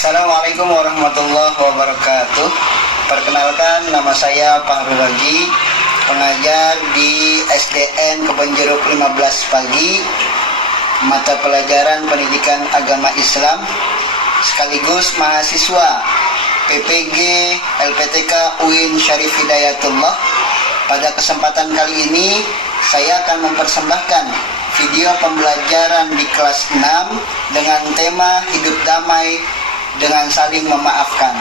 Assalamualaikum warahmatullahi wabarakatuh. Perkenalkan, nama saya Fahru Ragi, pengajar di SDN Kebonjeruk 15 Pagi, mata pelajaran pendidikan agama Islam, sekaligus mahasiswa PPG LPTK UIN Syarif Hidayatullah. Pada kesempatan kali ini, saya akan mempersembahkan video pembelajaran di kelas 6 dengan tema hidup damai dengan saling memaafkan.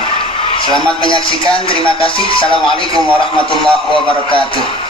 Selamat menyaksikan, terima kasih. Assalamualaikum warahmatullahi wabarakatuh.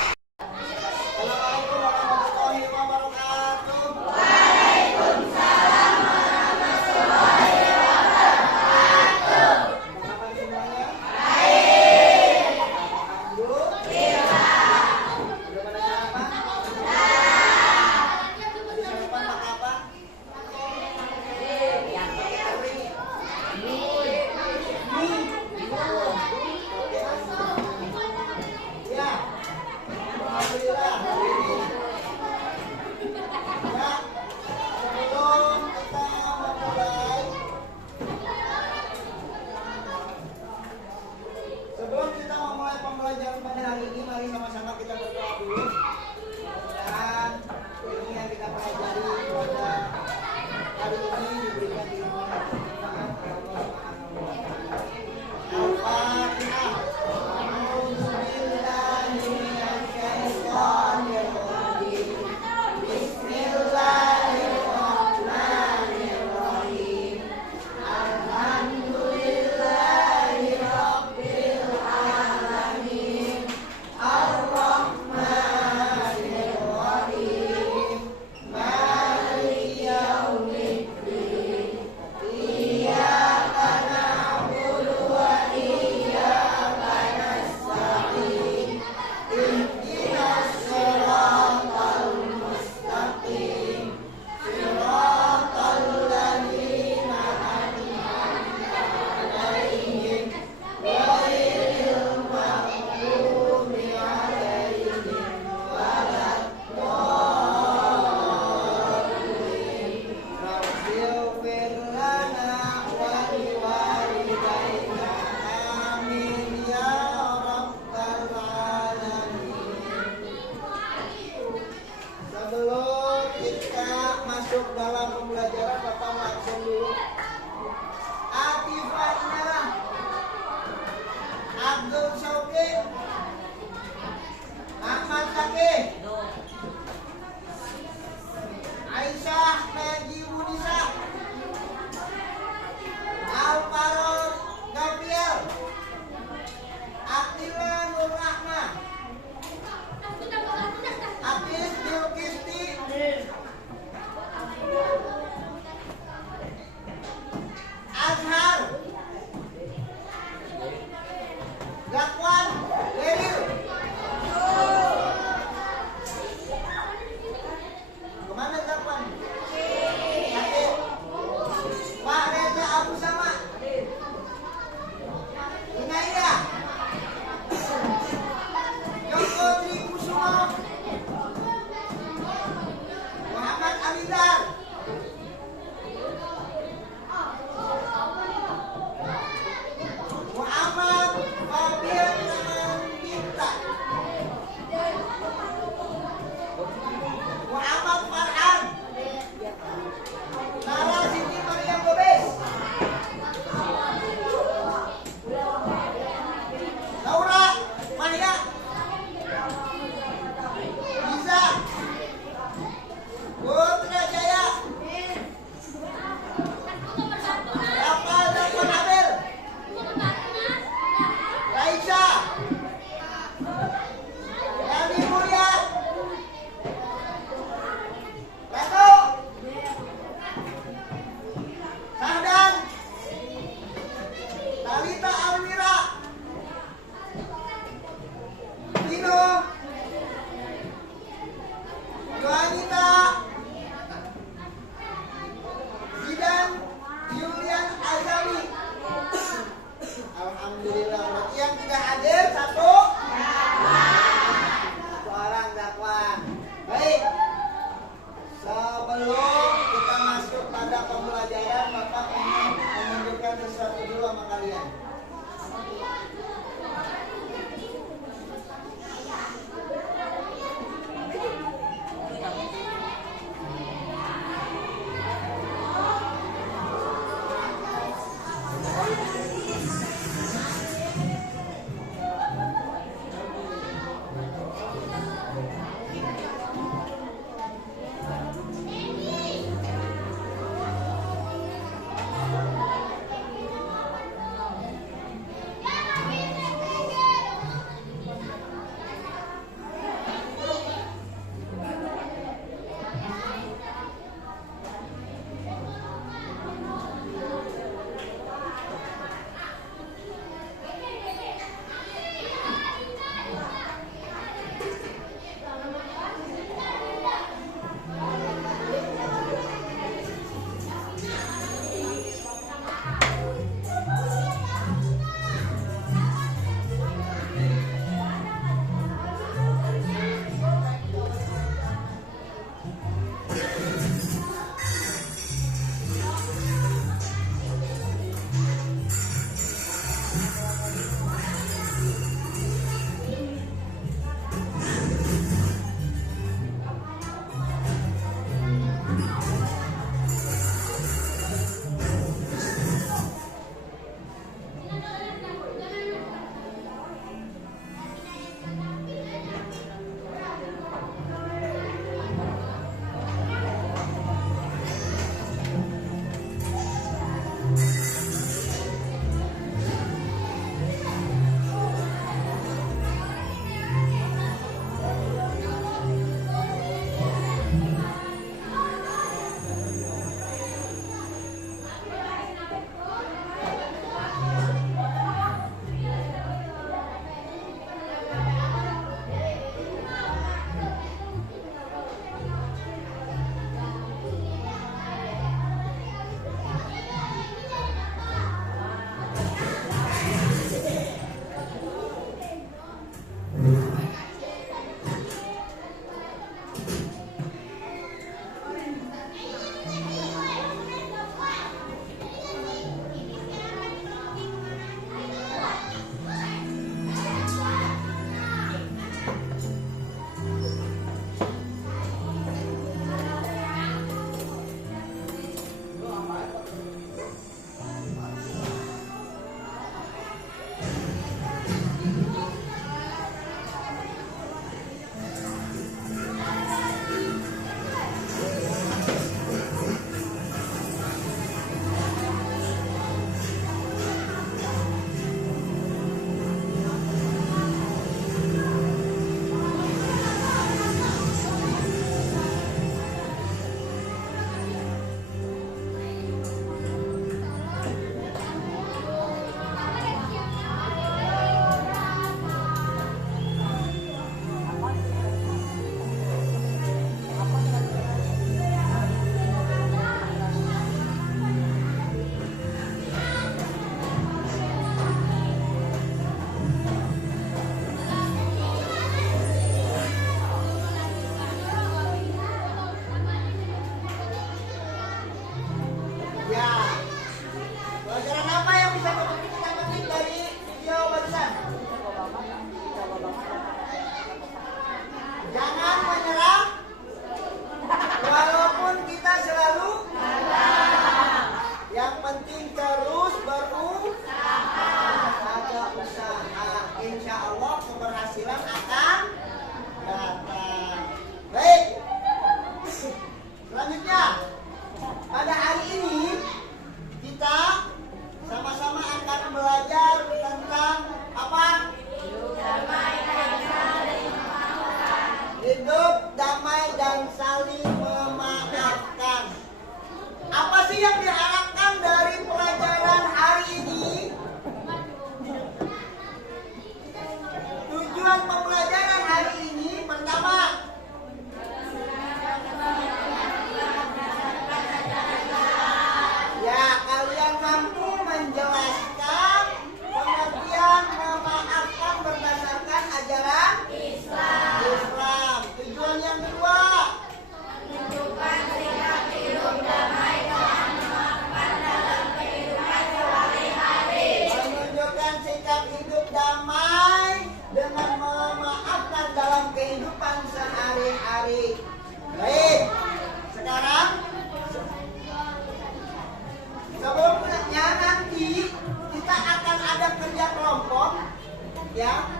Ya,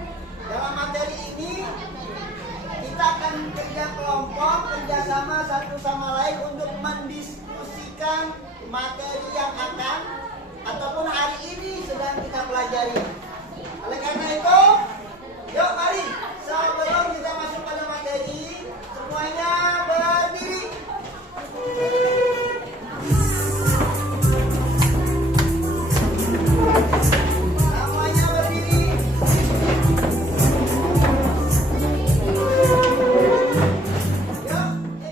dalam materi ini kita akan kerja kelompok, kerjasama satu sama lain untuk mendiskusikan materi yang akan ataupun hari ini sedang kita pelajari. Oleh karena itu, yuk mari sebelum kita masuk pada materi, semuanya berdiri. Semuanya berdiri. Yuk,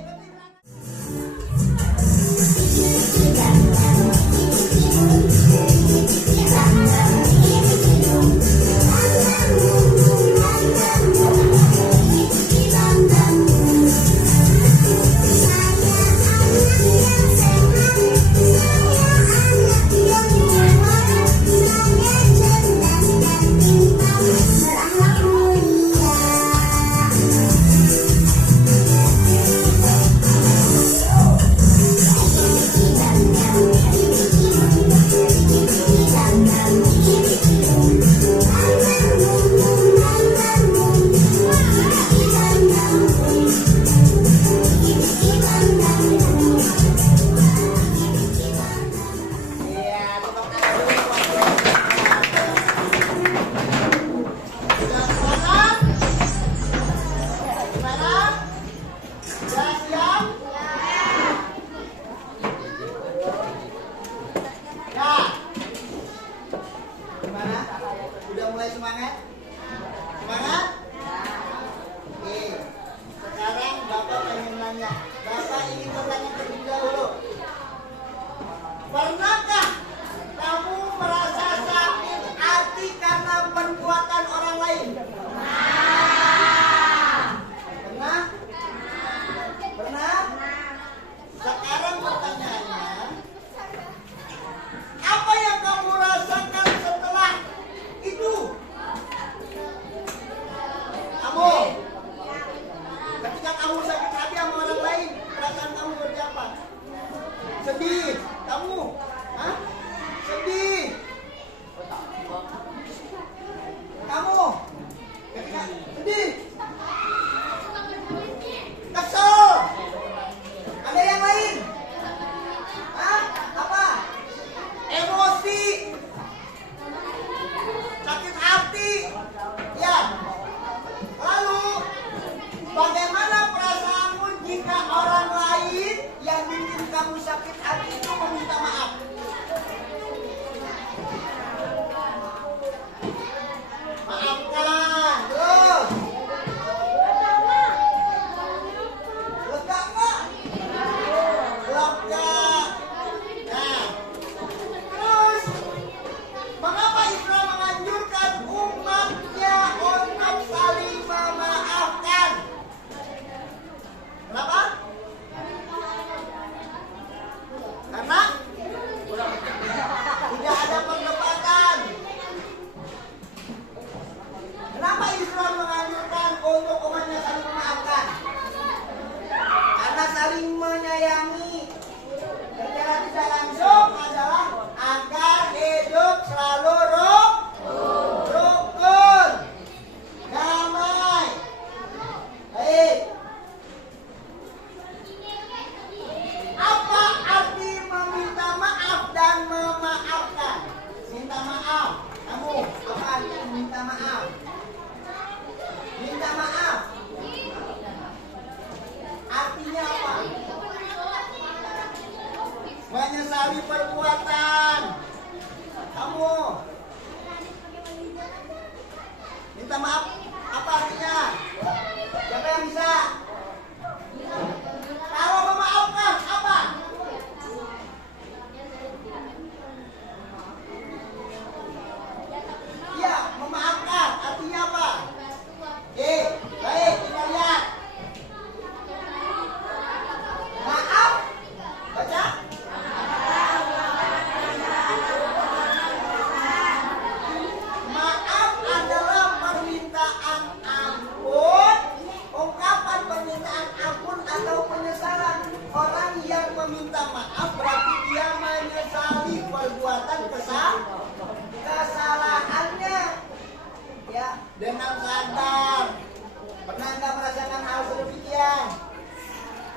ikuti. Udah mulai semangat? Semangat? Oke. Sekarang Bapak pengen nanya. Bapak ingin bertanya terlebih dahulu. Pernahkah kamu merasa sakit hati karena perbuatan orang lain? Pernah? Pernah? Sekarang pertanyaannya, apa yang kamu rasakan setelah itu? Kamu, ketika kamu sakit hati sama orang lain, perasaan kamu seperti apa? Sedih. Kamu? Hah? Sedih. Kamu?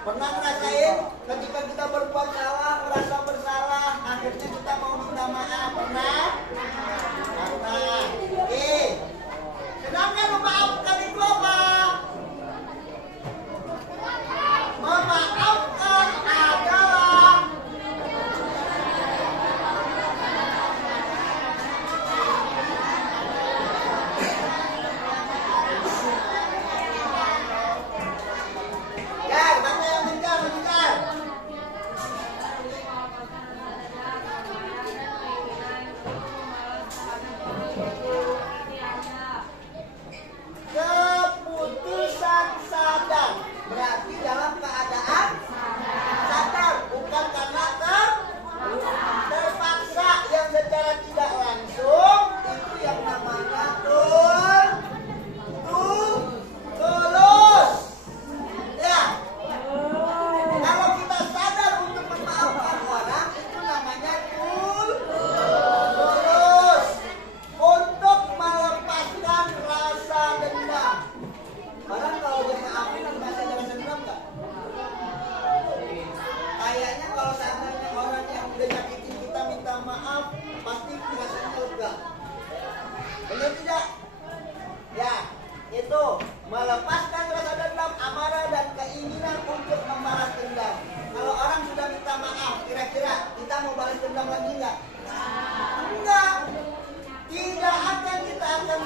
Pernah ngerasain ketika kita berbuat salah, merasa bersalah, akhirnya kita mau minta maaf? Pernah? Pernah. Oke. Sedangkan memaafkan itu apa? Memaafkan adalah ya, mana yang mencar? Keputusan sadar, berarti dalam keadaan sadar, bukan karena terpaksa, yang secara tidak langsung itu yang namanya tulus. Ya, kalau kita sadar untuk memaafkan orang itu namanya tulus, untuk melepaskan rasa dendam. Orang kalau dia maafin masih ada rasa dendam nggak? Kayaknya kalau seandainya orang yang udah nyakitin kita minta maaf, pasti rasanya lega. Benar tidak? Ya, itu melepaskan rasa dendam, amarah dan keinginan untuk membalas dendam. Kalau orang sudah minta maaf, kira-kira kita mau balas dendam lagi nggak? Enggak. Tidak akan, kita akan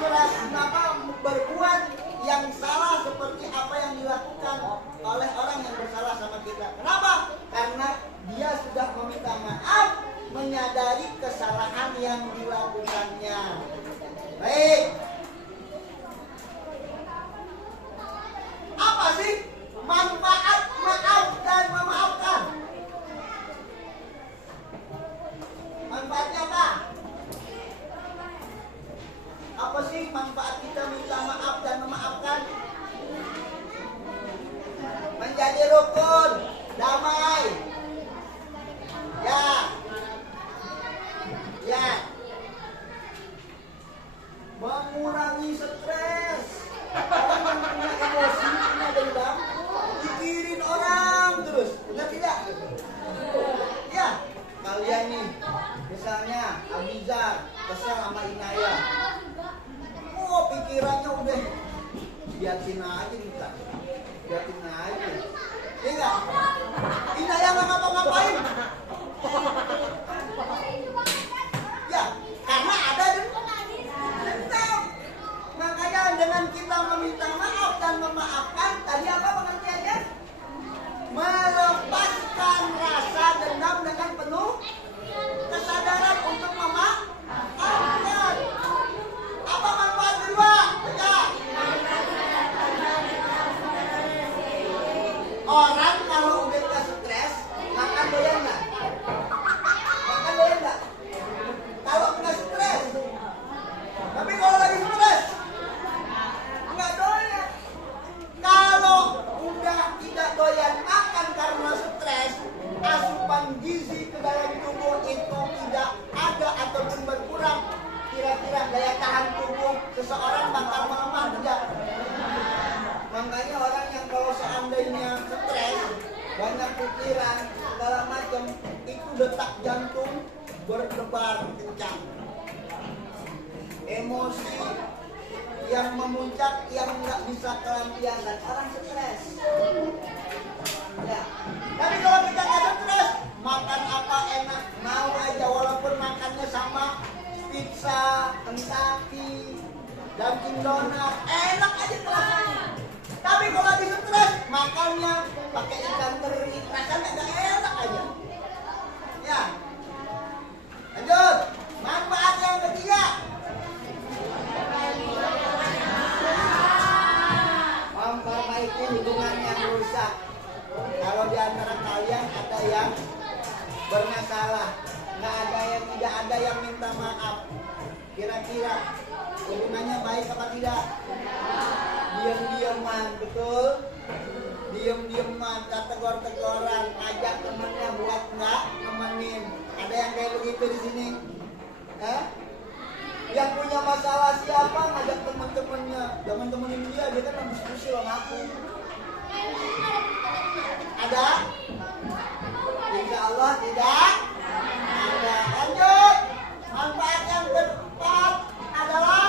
berbuat yang salah seperti apa yang dilakukan oleh orang yang bersalah sama kita. Kenapa? Karena dia sudah meminta maaf, menyadari kesalahan yang dilakukannya. Baik. Apa sih manfaat maaf dan memaafkan? Manfaatnya apa? Apa sih manfaat kita minta maaf dan memaafkan? Menjadi rukun, damai. Ya. Ya. Mengurangi stres. Orang yang punya emosi, punya dendam, pikirin orang terus. Benar tidak? Ya. Kalian nih, misalnya Abizar kesel sama Inaya. Oh, pikirannya udah liatin aja nih Kak. Liatin aja. Iya enggak? Inaya enggak ngapa-ngapain. Ya, karena ada dendam. Makanya dengan kita meminta maaf dan memaafkan, tadi apa pengertiannya? Melepaskan rasa dendam dengan penuh kesadaran untuk memaafkan. Apa manfaat kedua? Ya. Orang kalau udah gak stres, makan doyan nggak? Makan doyan nggak? Kalau nggak stres. Tapi kalau lagi stres, nggak doyan. Kalau udah tidak doyan makan karena stres, asupan gizi ke dalam tubuh itu tidak ada ataupun berkurang. Kira-kira daya tahan tubuh seseorang bakal melemah tidak? Makanya orang yang kalau seandainya stres, banyak pikiran, segala macam, itu detak jantung berdebar kencang. Emosi yang memuncak, yang nggak bisa kelampiasan, orang stres. Ya. Tapi kalau kita nggak stres, makan apa enak, mau aja walaupun makannya sama pizza, Kentucky, Dunkin Donat, enak aja rasanya. Tapi kalau lagi stres, makannya pakai ikan teri, rasanya nggak enak aja. Ya. Lanjut. Manfaat yang ketiga. Memperbaiki hubungan yang rusak. Kalau di antara kalian ada yang bermasalah, tidak ada yang minta maaf, kira-kira hubungannya baik apa tidak? Diam-diaman, betul? Diam-diaman, tegur-teguran, ajak temennya buat nggak nemenin. Ada yang kayak begitu di sini? Yang punya masalah siapa ngajak teman-temannya? Jangan temenin dia kan diskusi sama aku. Ada? Insya Allah tidak ada. Lanjut. Manfaat yang keempat adalah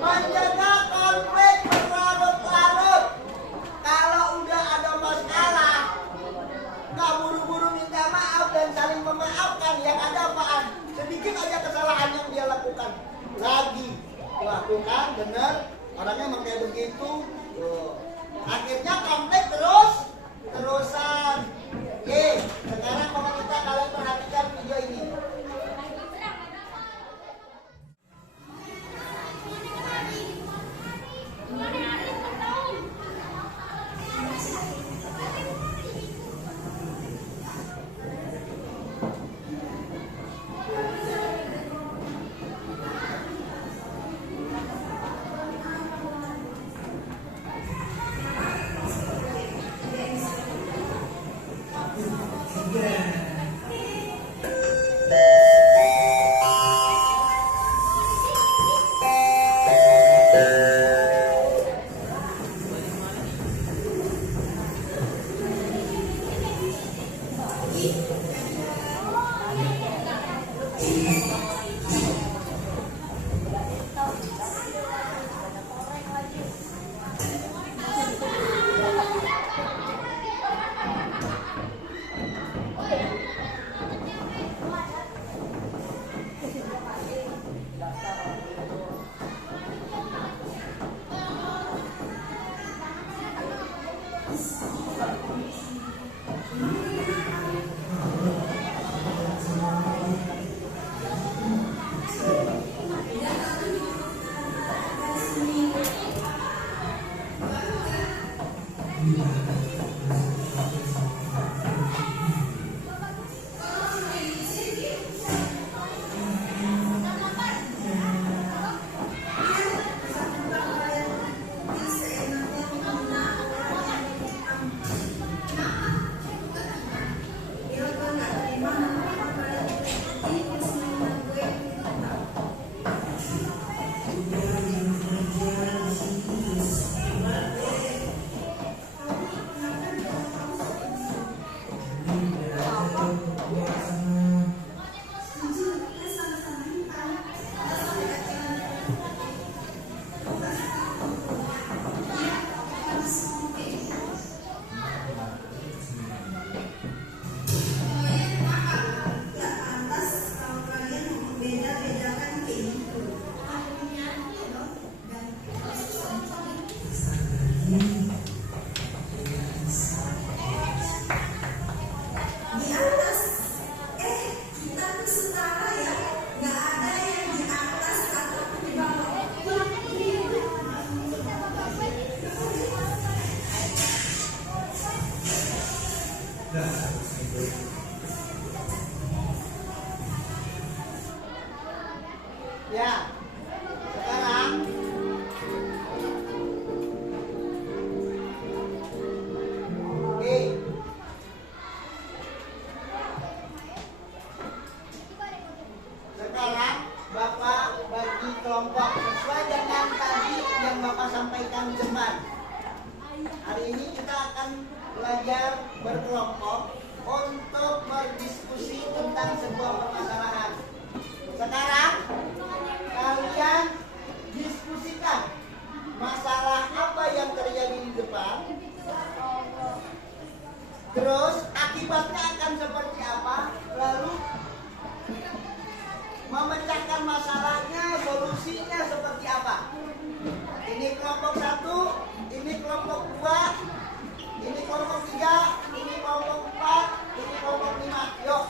menjaga konflik berlarut-larut. Kalau udah ada masalah, nggak buru-buru minta maaf dan saling memaafkan. Yang ada apaan? Sedikit aja kesalahan yang dia lakukan, lagi lakukan, bener. Orangnya emang kayak begitu. Akhirnya konflik terusan. Oke, sekarang mau kita kalian perhatikan video ini. Ya, sekarang oke. Sekarang Bapak bagi kelompok sesuai dengan tadi yang Bapak sampaikan di depan. Hari ini kita akan belajar berkelompok untuk berdiskusi tentang sebuah permasalahan. Sekarang kalian diskusikan masalah apa yang terjadi di depan, terus akibatnya akan seperti apa, lalu memecahkan masalahnya, solusinya seperti apa. Ini kelompok 1, ini kelompok 2, ini kelompok 3, ini kelompok 4, ini kelompok 5. Yuk.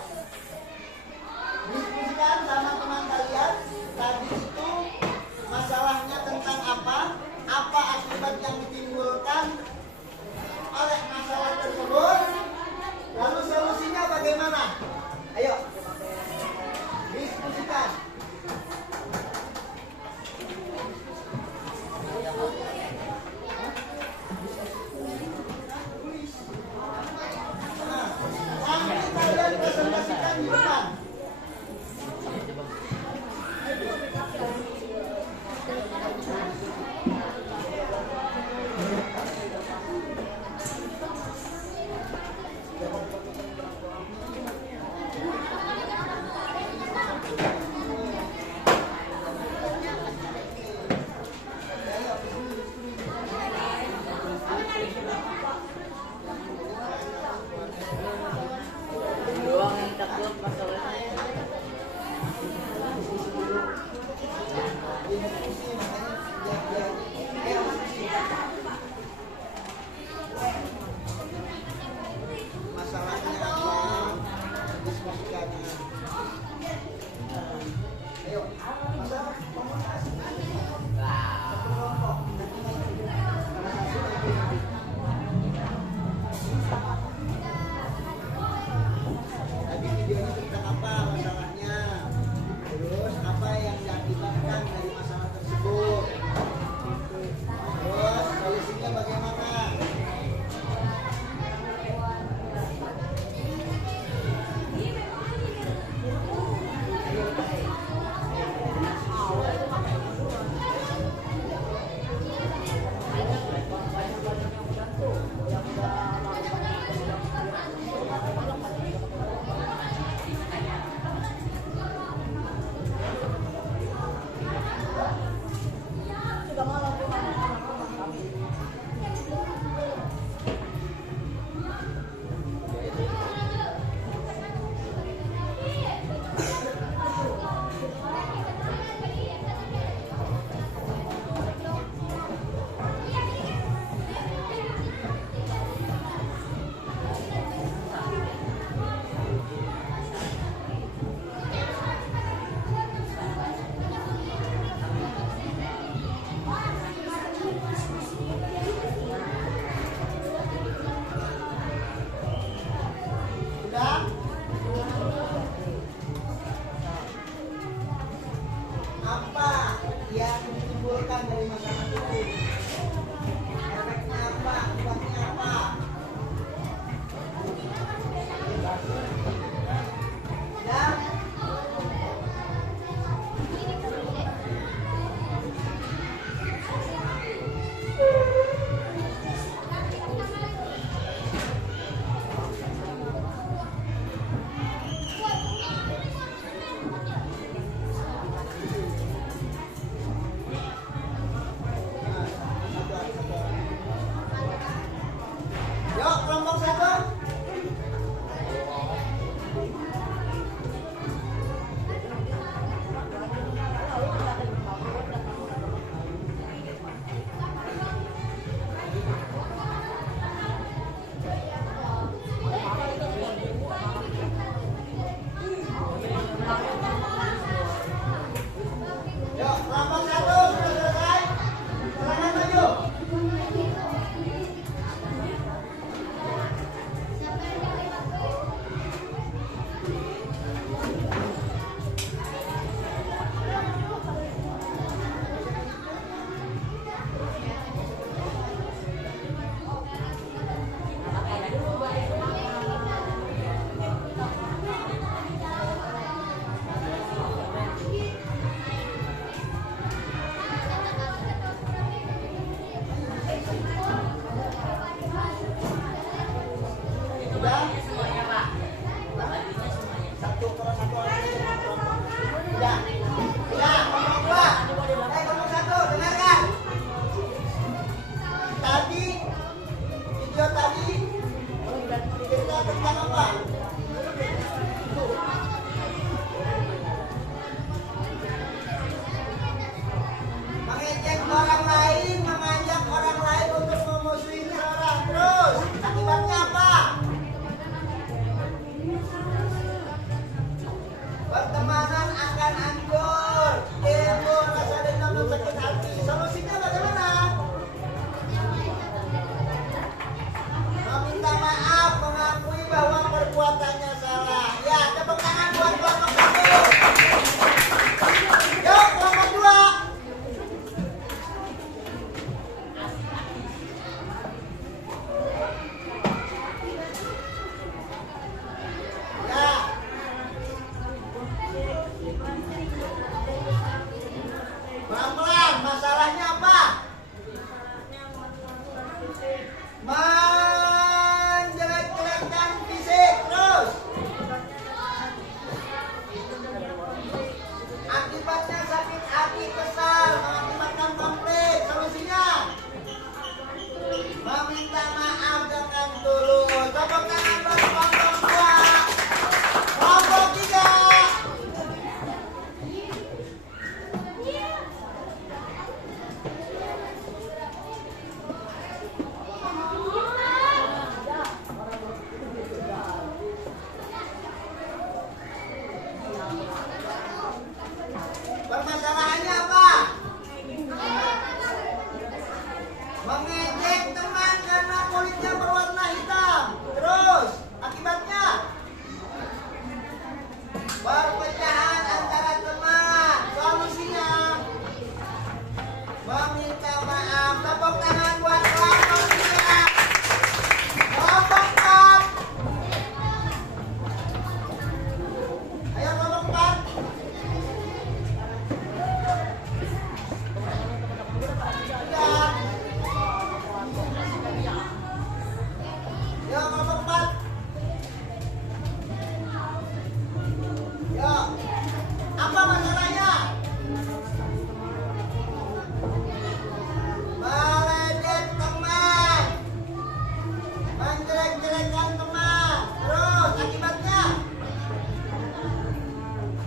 mengasihkannya. Ayo, masa komunikasi satu kelompok nanti salah satu lagi. Tadi videonya tentang apa masalahnya, terus apa yang diakibatkan dari masalah tersebut, terus solusinya bagaimana. Apa yang ditimbulkan dari masalah itu? Efeknya apa? Akibatnya apa? Dan Perpecahan antara teman. Solusinya meminta maaf. Tepuk tangan buat kelompok 3. Kelompok 4. Ayo kelompok 4. Yo kelompok 4. Yo. Apa masalahnya? Meledek teman. Menjelek-jelekan teman. Terus akibatnya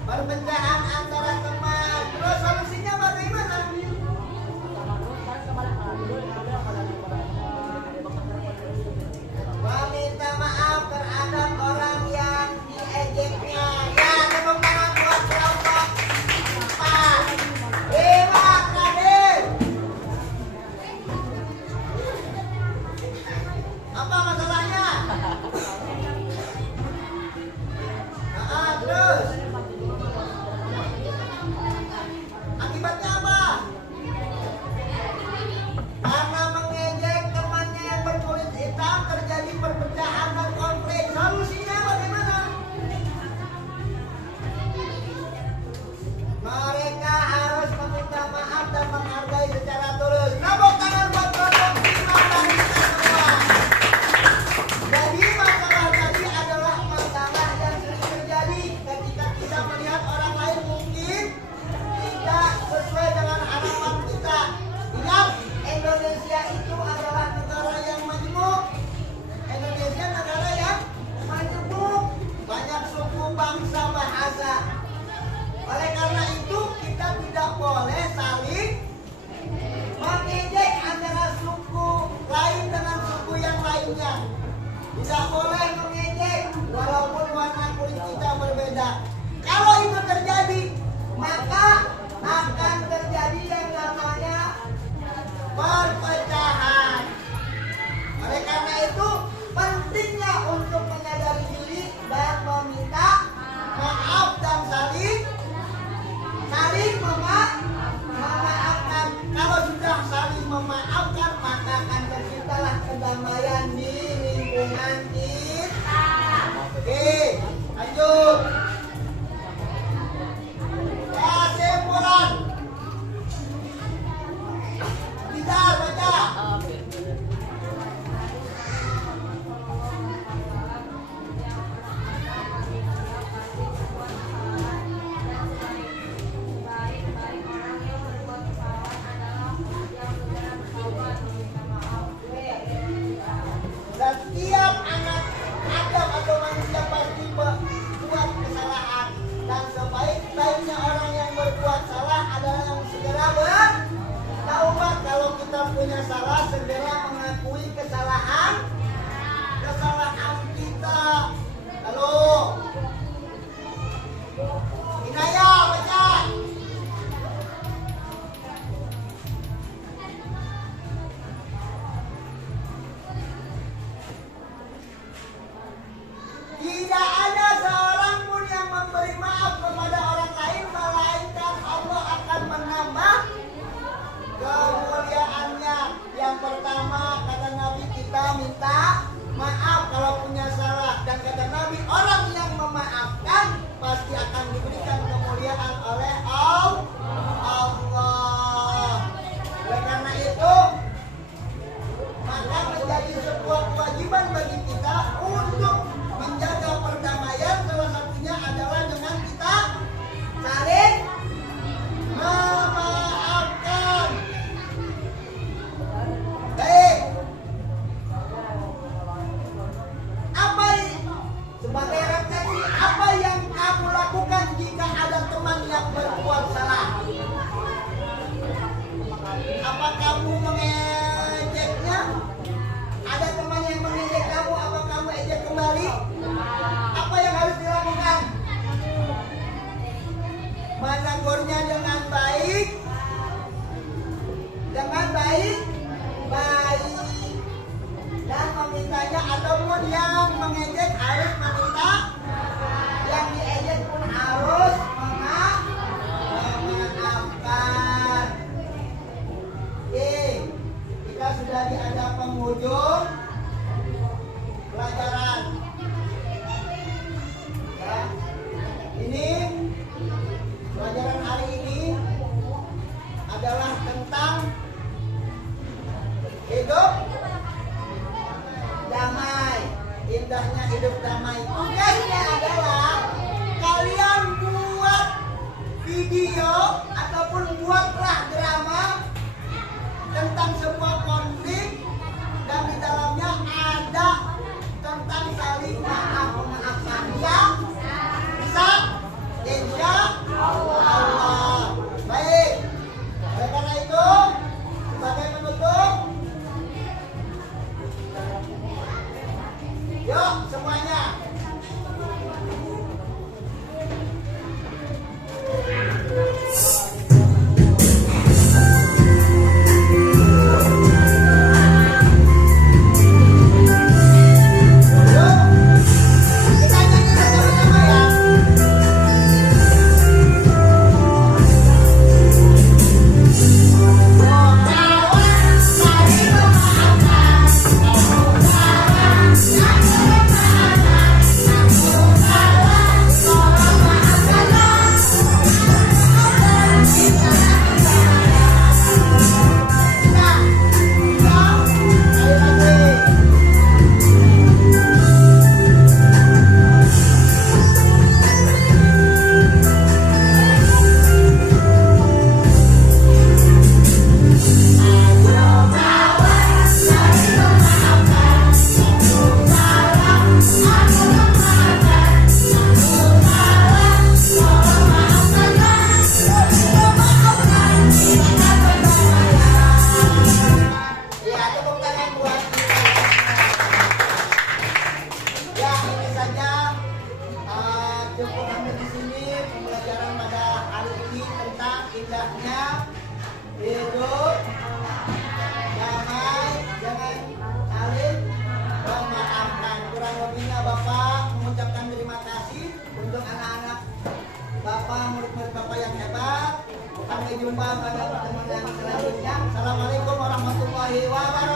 perpecahan antara teman. Terus solusinya bagaimana? Meminta maaf terhadap orang yang diejeknya. Ya, tepuk tangan buat kelompok 4. Terima kasih. Apa masalahnya? Terus akibatnya apa? Karena mengejek temannya yang berkulit hitam terjadi perpecahan dan konflik. Solusinya bagaimana? Mereka harus meminta maaf dan menghargai secara tulus. Tepuk tangan buat kelompok 5 dan kita semua. Jadi masalah tadi adalah masalah yang sering terjadi ketika kita melihat orang lain mungkin tidak sesuai dengan harapan kita. Ingat, Indonesia itu adalah negara yang majemuk. Indonesia negara yang majemuk. Banyak suku, bangsa, bahasa. Oleh karena itu kita tidak boleh saling mengejek antara suku lain dengan suku yang lainnya. Tidak boleh mengejek walaupun warna kulit kita berbeda. Kalau itu terjadi, maka akan terjadi yang namanya perpecahan. Oleh karena itu pentingnya untuk menyadari diri dan meminta maaf dan saling memaafkan. Kalau sudah saling memaafkan, maka akan terciptalah kedamaian di lingkungan kita. Oke, lanjut. Kesimpulan. Tidak baca. di sini pembelajaran pada hari ini tentang indahnya hidup damai, jangan saling memaafkan. Kurang lebihnya Bapak mengucapkan terima kasih untuk anak-anak Bapak, murid-murid Bapak yang hebat. Sampai jumpa pada pertemuan yang selanjutnya. Assalamualaikum warahmatullahi wabarakatuh.